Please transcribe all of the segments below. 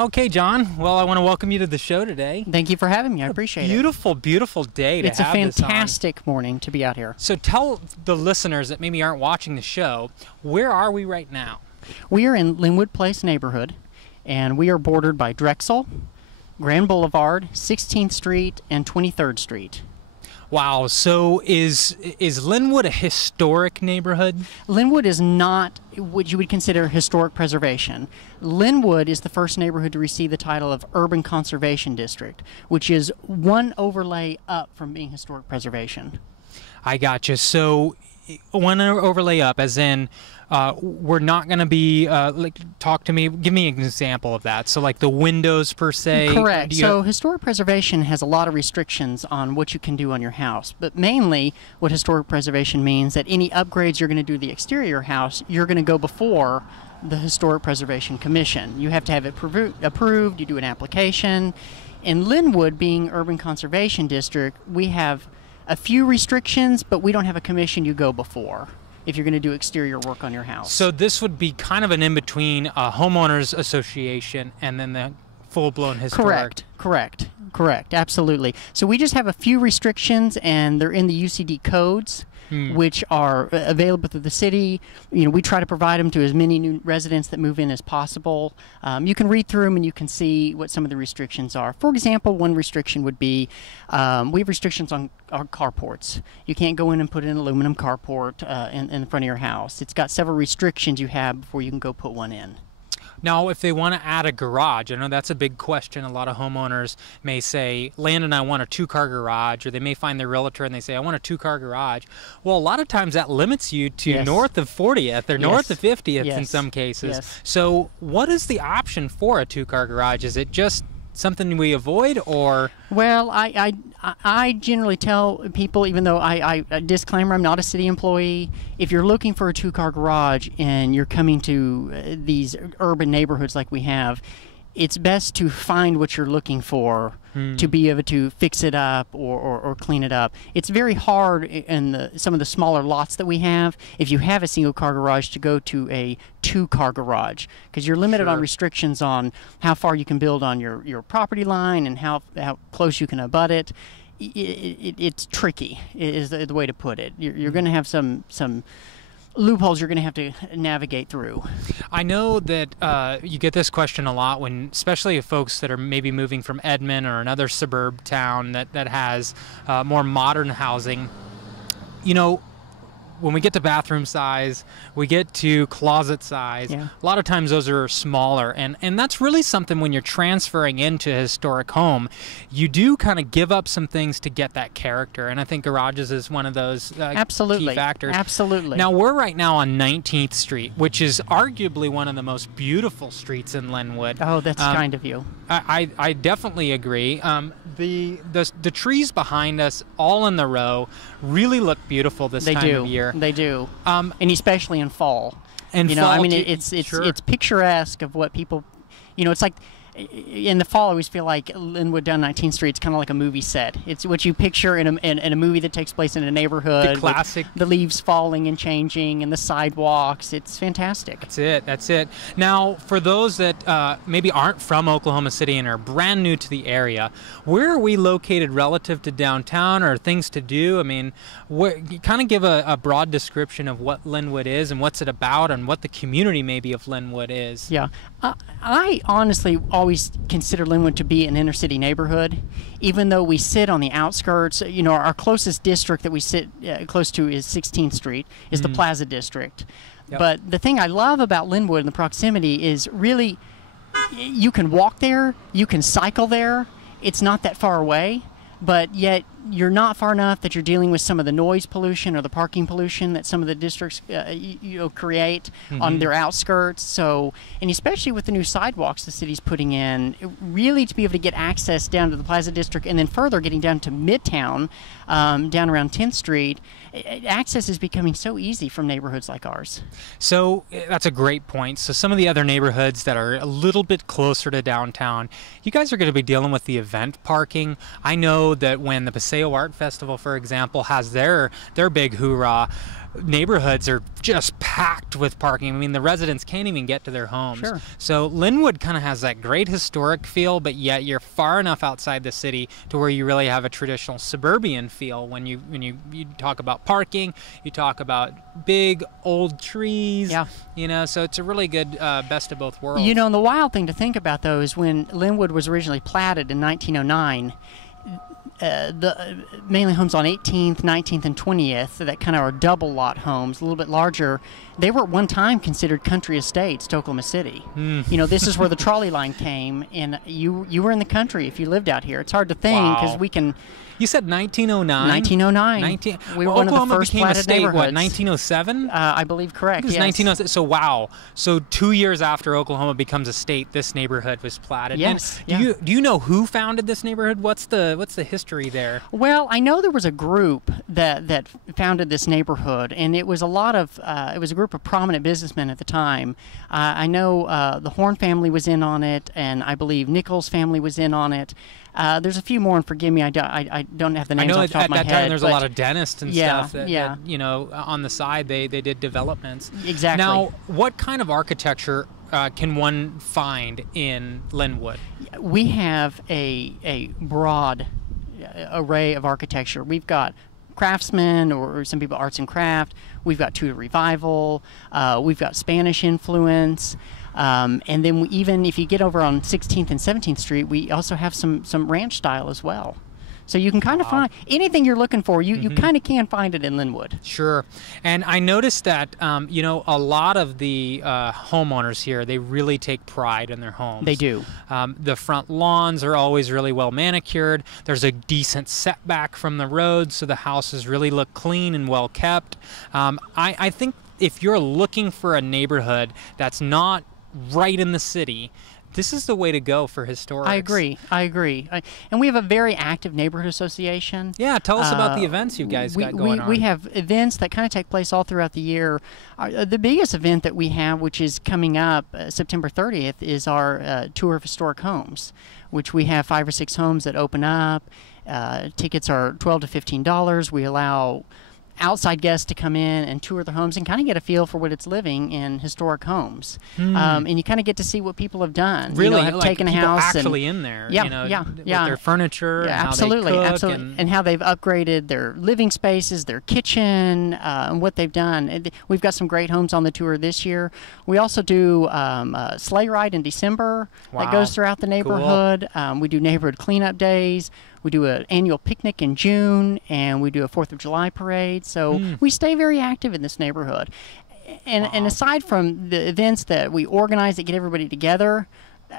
Okay, John. Well, I want to welcome you to the show today. Thank you for having me. I appreciate it. Beautiful, beautiful day to have this on. It's a fantastic morning to be out here. So tell the listeners that maybe aren't watching the show, where are we right now? We are in Linwood Place Neighborhood, and we are bordered by Drexel, Grand Boulevard, 16th Street, and 23rd Street. Wow. So is Linwood a historic neighborhood? Linwood is not what you would consider historic preservation. Linwood is the first neighborhood to receive the title of Urban Conservation District, which is one overlay up from being historic preservation. I gotcha. So one overlay up, as in we're not going to be, talk to me, give me an example of that. So like the windows per se? Correct. So historic preservation has a lot of restrictions on what you can do on your house. But mainly what historic preservation means that any upgrades you're going to do to the exterior house, you're going to go before the Historic Preservation Commission. You have to have it approved, you do an application. In Linwood, being Urban Conservation District, we have a few restrictions, but we don't have a commission you go before if you're going to do exterior work on your house. So this would be kind of an in-between homeowners association and then the full-blown historic. Correct, absolutely. So we just have a few restrictions, and they're in the UCD codes, which are available through the city. You know, we try to provide them to as many new residents that move in as possible. You can read through them and you can see what some of the restrictions are. For example, one restriction would be we have restrictions on our carports. You can't go in and put an aluminum carport in front of your house. It's got several restrictions you have before you can go put one in. Now, if they want to add a garage, I know that's a big question. A lot of homeowners may say, Landon, I want a two-car garage, or they may find their realtor and they say, I want a two-car garage. Well, a lot of times that limits you to north of 40th or north of 50th in some cases. So what is the option for a two-car garage? Is it just something we avoid, or? Well, I generally tell people, even though I disclaimer, I'm not a city employee, if you're looking for a two-car garage and you're coming to these urban neighborhoods like we have, it's best to find what you're looking for to be able to fix it up or clean it up. It's very hard in some of the smaller lots that we have, if you have a single-car garage, to go to a two-car garage, because you're limited on restrictions on how far you can build on your property line and how close you can abut it. It's tricky, is the way to put it. You're going to have some loopholes you're going to have to navigate through. I know that you get this question a lot, when, especially folks that are maybe moving from Edmond or another suburb town that has more modern housing. You know, when we get to bathroom size, we get to closet size, a lot of times those are smaller, and that's really something when you're transferring into a historic home. You do kind of give up some things to get that character, and I think garages is one of those key factors. Absolutely. Now, we're right now on 19th Street, which is arguably one of the most beautiful streets in Linwood. Oh, that's kind of you. I definitely agree. The trees behind us, all in the row, really look beautiful this time of year. They do, and especially in fall. And you know, I mean, it's picturesque of what people, you know, it's like in the fall I always feel like Linwood down 19th Street is kind of like a movie set. It's what you picture in a movie that takes place in a neighborhood. The classic. The leaves falling and changing and the sidewalks. It's fantastic. That's it. Now, for those that maybe aren't from Oklahoma City and are brand new to the area, where are we located relative to downtown, or things to do? I mean, kind of give a broad description of what Linwood is and what's it about and what the community maybe of Linwood is. Yeah. I honestly always consider Linwood to be an inner city neighborhood, even though we sit on the outskirts. You know, our closest district that we sit close to is 16th Street, is the Plaza District. But the thing I love about Linwood and the proximity is really you can walk there, you can cycle there. It's not that far away, but yet you're not far enough that you're dealing with some of the noise pollution or the parking pollution that some of the districts create on their outskirts. So, and especially with the new sidewalks the city's putting in, really to be able to get access down to the Plaza District and then further getting down to Midtown, down around 10th Street, access is becoming so easy from neighborhoods like ours. So that's a great point. So some of the other neighborhoods that are a little bit closer to downtown, you guys are going to be dealing with the event parking. I know that when the Paseo Art Festival, for example, has their big hoorah. Neighborhoods are just packed with parking. I mean, the residents can't even get to their homes. Sure. So Linwood kind of has that great historic feel, but yet you're far enough outside the city to where you really have a traditional suburban feel when you talk about parking, you talk about big old trees. Yeah. You know, so it's a really good best of both worlds. You know, and the wild thing to think about, though, is when Linwood was originally platted in 1909, the mainly homes on 18th, 19th, and 20th, that kind of are double lot homes, a little bit larger, they were at one time considered country estates to Oklahoma City. You know, this is where the trolley line came, and you were in the country if you lived out here. It's hard to think because we can... You said 1909? 1909. We were one of the first platted neighborhoods. What, 1907? I believe correct, yes. 1907. So, wow. So 2 years after Oklahoma becomes a state, this neighborhood was platted. Yes. And do you know who founded this neighborhood? What's the history there? Well, I know there was a group that founded this neighborhood, and it was it was a group of prominent businessmen at the time. I know the Horn family was in on it, and I believe Nichols family was in on it. There's a few more, and forgive me, I don't have the names off the top of my head. I know at that time there's a lot of dentists and stuff that, yeah. you know, on the side they did developments. Exactly. Now, what kind of architecture can one find in Linwood? We have a broad array of architecture. We've got craftsmen, or some people arts and craft. We've got Tudor revival. We've got Spanish influence. And then even if you get over on 16th and 17th Street, we also have some ranch style as well. So you can kind of find anything you're looking for. You kind of can find it in Linwood. Sure. And I noticed that, you know, a lot of the homeowners here, they really take pride in their homes. They do. The front lawns are always really well manicured. There's a decent setback from the road, so the houses really look clean and well kept. I think if you're looking for a neighborhood that's not right in the city, this is the way to go for historics. I agree. And we have a very active neighborhood association. Yeah, tell us about the events you guys got going on. We have events that kind of take place all throughout the year. The biggest event that we have, which is coming up September 30th, is our tour of historic homes, which we have 5 or 6 homes that open up. Tickets are $12 to $15. We allow outside guests to come in and tour the homes and kind of get a feel for what it's living in historic homes. And you kind of get to see what people have done. Really, have like taken a people house actually in there. With their furniture, and absolutely, how they cook absolutely, and how they've upgraded their living spaces, their kitchen, and what they've done. We've got some great homes on the tour this year. We also do a sleigh ride in December that goes throughout the neighborhood. Cool. We do neighborhood cleanup days. We do an annual picnic in June, and we do a 4th of July parade. So we stay very active in this neighborhood. And aside from the events that we organize that get everybody together,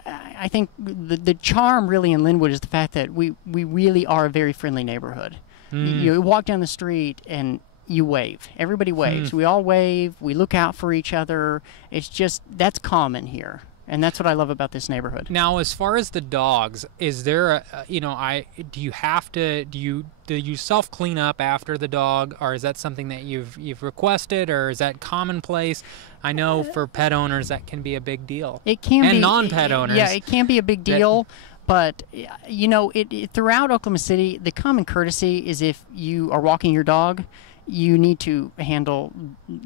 I think the charm really in Linwood is the fact that we really are a very friendly neighborhood. You walk down the street and you wave. Everybody waves. We all wave. We look out for each other. It's just, that's common here. And that's what I love about this neighborhood. Now, as far as the dogs, is there do you self clean up after the dog, or is that something that you've requested, or is that commonplace? I know for pet owners that can be a big deal. It can be. And non-pet owners. Yeah, it can be a big deal. But, you know, throughout Oklahoma City, the common courtesy is if you are walking your dog, you need to handle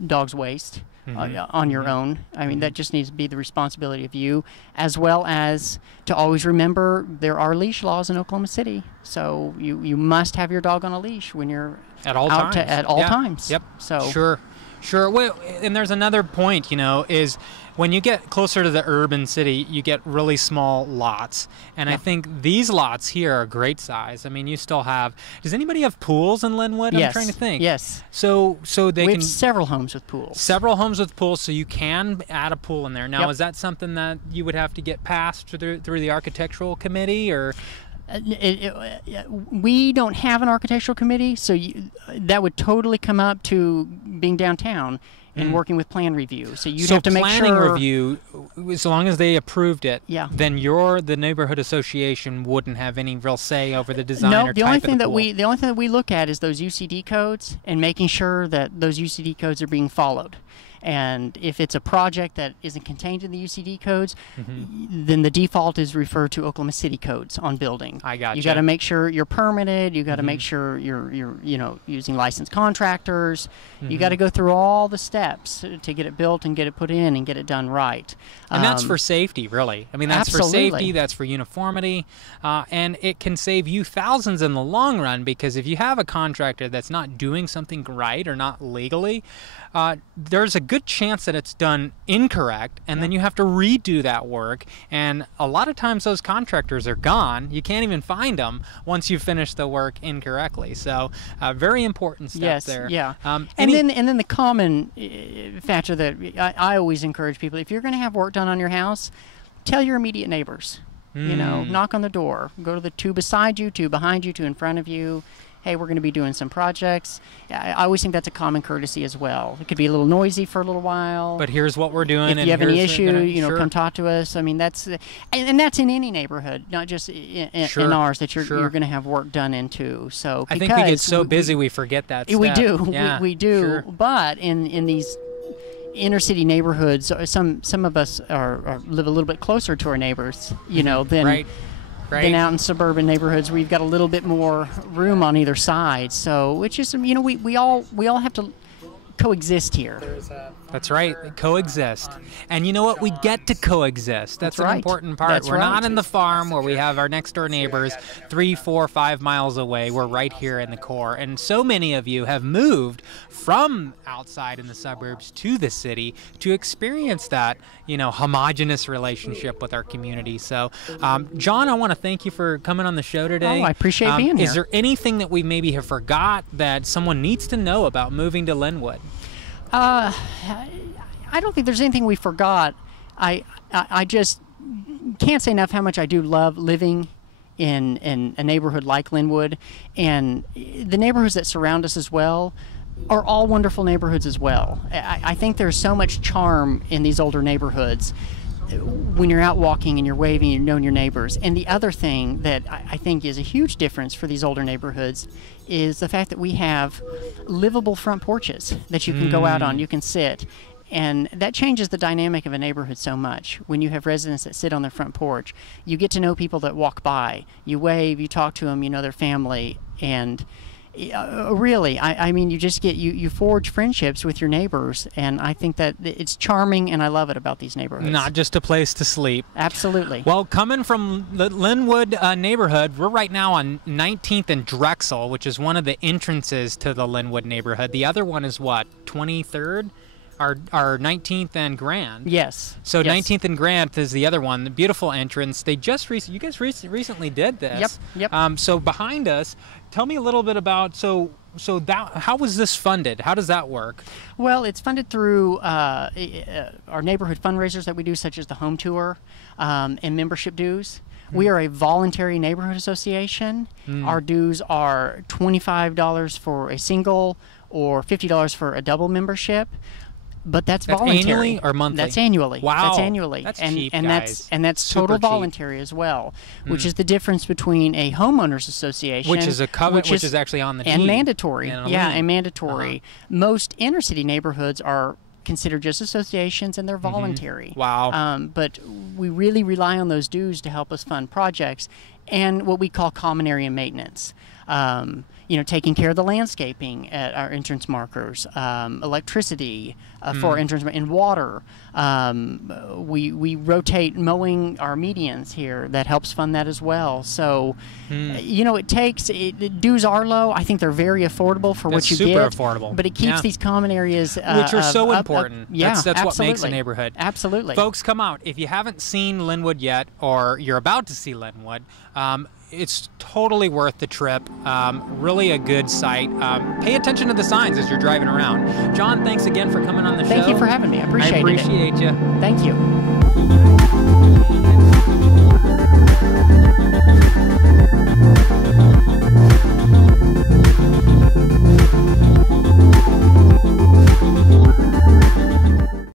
dog's waste. On your own. I mean, that just needs to be the responsibility of you, as well as to always remember there are leash laws in Oklahoma City. So you must have your dog on a leash when you're at all out times. At all times. Yep. So Sure. Well, and there's another point, you know, is when you get closer to the urban city, you get really small lots. And I think these lots here are great size. I mean, you still have... Does anybody have pools in Linwood? Yes. I'm trying to think. Yes. So they we can... have several homes with pools. Several homes with pools, so you can add a pool in there. Now, Yep. is that something that you would have to get passed through the architectural committee, or... We don't have an architectural committee, so that would totally come up to being downtown and working with plan review. So you'd have to make sure... planning review, as long as they approved it, Yeah. then the neighborhood association wouldn't have any real say over the design or the type only of thing the pool. the only thing that we look at is those UCD codes and making sure that those UCD codes are being followed. And if it's a project that isn't contained in the UCD codes, then the default is referred to Oklahoma City codes on building. I got you. Got to make sure you're permitted. You got to make sure you're using licensed contractors. You got to go through all the steps to get it built and get it put in and get it done right. And that's for safety, really. I mean, that's absolutely. for safety, that's for uniformity, and it can save you thousands in the long run, because if you have a contractor that's not doing something right or not legally, there's a good chance that it's done incorrect, and then you have to redo that work. And a lot of times those contractors are gone. You can't even find them once you finish the work incorrectly. So very important step there. Yeah. And then the common factor that I always encourage people: if you're going to have work done on your house, tell your immediate neighbors. You know, knock on the door. Go to the two beside you, two behind you, two in front of you. Hey, we're going to be doing some projects. I always think that's a common courtesy as well. It could be a little noisy for a little while. But here's what we're doing. If you have any issue, sure. come talk to us. I mean, that's and that's in any neighborhood, not just in ours, that you're going to have work done into. So I think we get so busy we forget that step. We do. Yeah, we do. Sure. But in these inner city neighborhoods, some of us live a little bit closer to our neighbors, than than out in suburban neighborhoods where you've got a little bit more room on either side. So, which is, we all have to coexist here. That's right, coexist. And you know what? We get to coexist. That's an important part. We're not in the farm where we have our next door neighbors 3, 4, 5 miles away. We're right here in the core. And so many of you have moved from outside in the suburbs to the city to experience that, homogenous relationship with our community. So, John, I want to thank you for coming on the show today. Oh, I appreciate being here. Is there anything that we maybe have forgot that someone needs to know about moving to Linwood? I don't think there's anything we forgot. I just can't say enough how much I do love living in a neighborhood like Linwood, and the neighborhoods that surround us as well are all wonderful neighborhoods as well. I think there's so much charm in these older neighborhoods when you're out walking and you're waving and you're knowing your neighbors. And the other thing that I think is a huge difference for these older neighborhoods is the fact that we have livable front porches that you can go out on, you can sit. And that changes the dynamic of a neighborhood so much. When you have residents that sit on their front porch, you get to know people that walk by. You wave, you talk to them, you know their family, and really, I mean, you just you forge friendships with your neighbors, and I think that it's charming, and I love it about these neighborhoods. Not just a place to sleep. Absolutely. Well, coming from the Linwood neighborhood, we're right now on 19th and Drexel, which is one of the entrances to the Linwood neighborhood. The other one is what, 23rd? Our 19th and Grand. Yes. So yes. 19th and Grand is the other one. The beautiful entrance. They just you guys recently did this. Yep. So behind us, tell me a little bit about how was this funded? How does that work? Well, it's funded through our neighborhood fundraisers that we do, such as the home tour and membership dues. We are a voluntary neighborhood association. Our dues are $25 for a single or $50 for a double membership. But that's voluntary. Annually or monthly? That's annually. Wow. That's annually. That's and, cheap, and guys. that's Super total cheap. voluntary as well, which is the difference between a homeowners association, which is a covenant, which is actually on the deed. And mandatory. And mandatory. Most inner city neighborhoods are considered just associations, and they're voluntary. Wow. But we really rely on those dues to help us fund projects and what we call common area maintenance. Taking care of the landscaping at our entrance markers, electricity for entrance, and water. We rotate mowing our medians here. That helps fund that as well. So, dues are low. I think they're very affordable for what you get. Super affordable. But it keeps these common areas which are so important. That's what makes a neighborhood. Absolutely. Folks, come out. If you haven't seen Linwood yet, or you're about to see Linwood, it's totally worth the trip. Really a good site. Pay attention to the signs as you're driving around. John, thanks again for coming on the show. Thank you for having me. I appreciate it. you. Thank you.